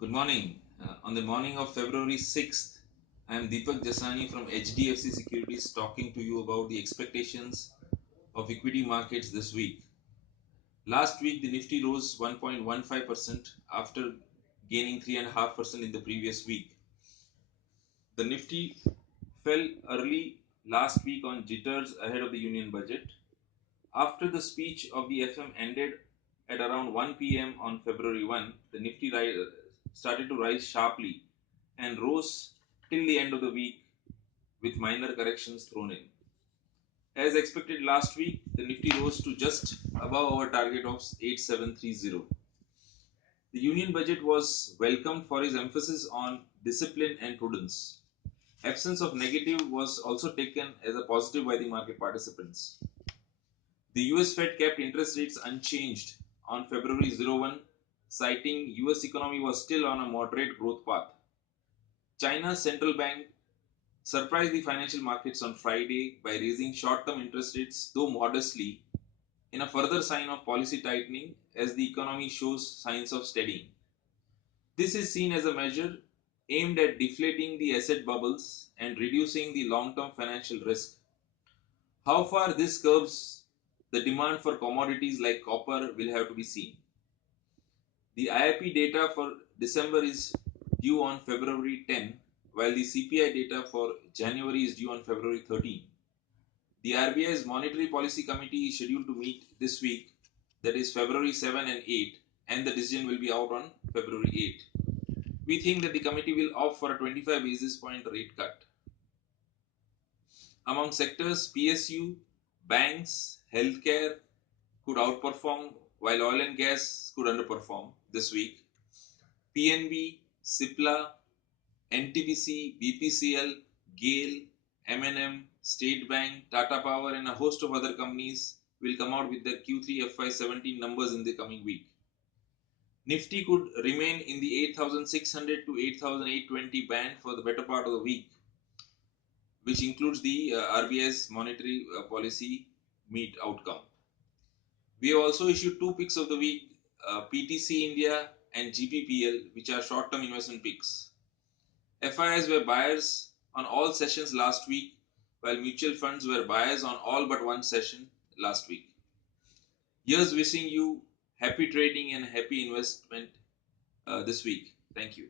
Good morning. On the morning of February 6th, I am Deepak Jasani from HDFC Securities talking to you about the expectations of equity markets this week. Last week, the Nifty rose 1.15% after gaining 3.5% in the previous week. The Nifty fell early last week on jitters ahead of the Union budget. After the speech of the FM ended at around 1 p.m. on February 1, the Nifty started to rise sharply and rose till the end of the week with minor corrections thrown in. As expected last week, the Nifty rose to just above our target of 8730. The Union budget was welcomed for its emphasis on discipline and prudence. Absence of negative was also taken as a positive by the market participants. The US Fed kept interest rates unchanged on February 1, citing US economy was still on a moderate growth path. China's central bank surprised the financial markets on Friday by raising short-term interest rates, though modestly, in a further sign of policy tightening as the economy shows signs of steadying. This is seen as a measure aimed at deflating the asset bubbles and reducing the long-term financial risk. How far this curbs the demand for commodities like copper will have to be seen. The IIP data for December is due on February 10, while the CPI data for January is due on February 13. The RBI's Monetary Policy Committee is scheduled to meet this week, that is February 7 and 8, and the decision will be out on February 8. We think that the committee will opt for a 25 basis point rate cut. Among sectors, PSU, banks, healthcare could outperform while oil and gas could underperform this week. PNB, Cipla, NTPC, BPCL, GAIL, M&M, State Bank, Tata Power and a host of other companies will come out with their Q3 FY17 numbers in the coming week. Nifty could remain in the 8,600 to 8,820 band for the better part of the week, which includes the RBI's monetary policy meet outcome. We have also issued two picks of the week, PTC India and GPPL, which are short-term investment picks. FIs were buyers on all sessions last week, while mutual funds were buyers on all but one session last week. Here's wishing you happy trading and happy investment this week. Thank you.